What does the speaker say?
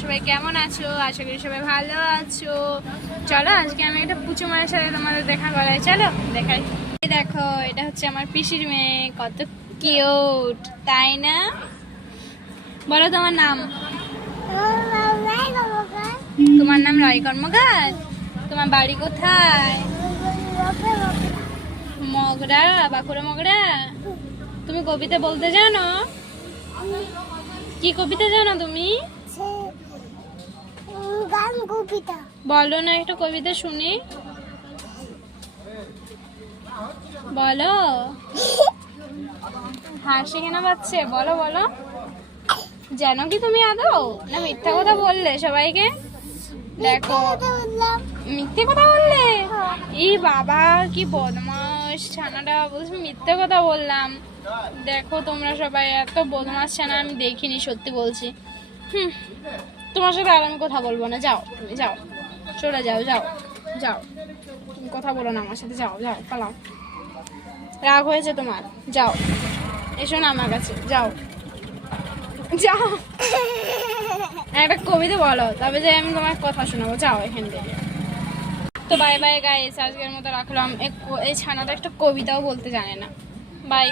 সবাই কেমন আছো? আশা করি সবাই ভালো আছো। চলো আজকে আমি একটা পুচু মায়ের সাথে তোমাদের দেখা করাই, চলো দেখাই। এই দেখো, এটা হচ্ছে আমার পিসির মেয়ে, কত কিউট তাই না? বলো তোমার নাম। তোমার নাম রয় কর্মকার। তোমার বাড়ি কোথায়? মগরা, বাঁকুড়া মগরা। তুমি কবিতা বলতে জানো? কি কবিতা জানো তুমি? গান কবিতা বলো না, একটা কবিতা শুনি, বলো। হাসি কেন পাচ্ছে? বলো বলো। জানো কি তুমি আদৌ, না মিথ্যা কথা বললে সবাইকে? দেখো, বললাম মিথ্যে কথা বললে। ই বাবা, কি বদমাস ছানাটা, বলছি মিথ্যে কথা বললাম। দেখো তোমরা সবাই এত বদমাস ছানা আমি দেখিনি, সত্যি বলছি। তোমার সাথে আর আমি কথা বলবো না, যাও তুমি যাও, চলে যাও, যাও যাও, তুমি কথা বলো না আমার সাথে, যাও যাও পালাও। রাগ হয়েছে তোমার, যাও, এসো না আমার কাছে, যাও যাও। একটা কবিতা বলো, তবে যে আমি তোমার কথা শোনাবো, যাও এখান থেকে। তো বাই বাই গাইস, আজকের মতো রাখলাম। এই ছানাটা একটা কবিতাও বলতে জানে না। বাই।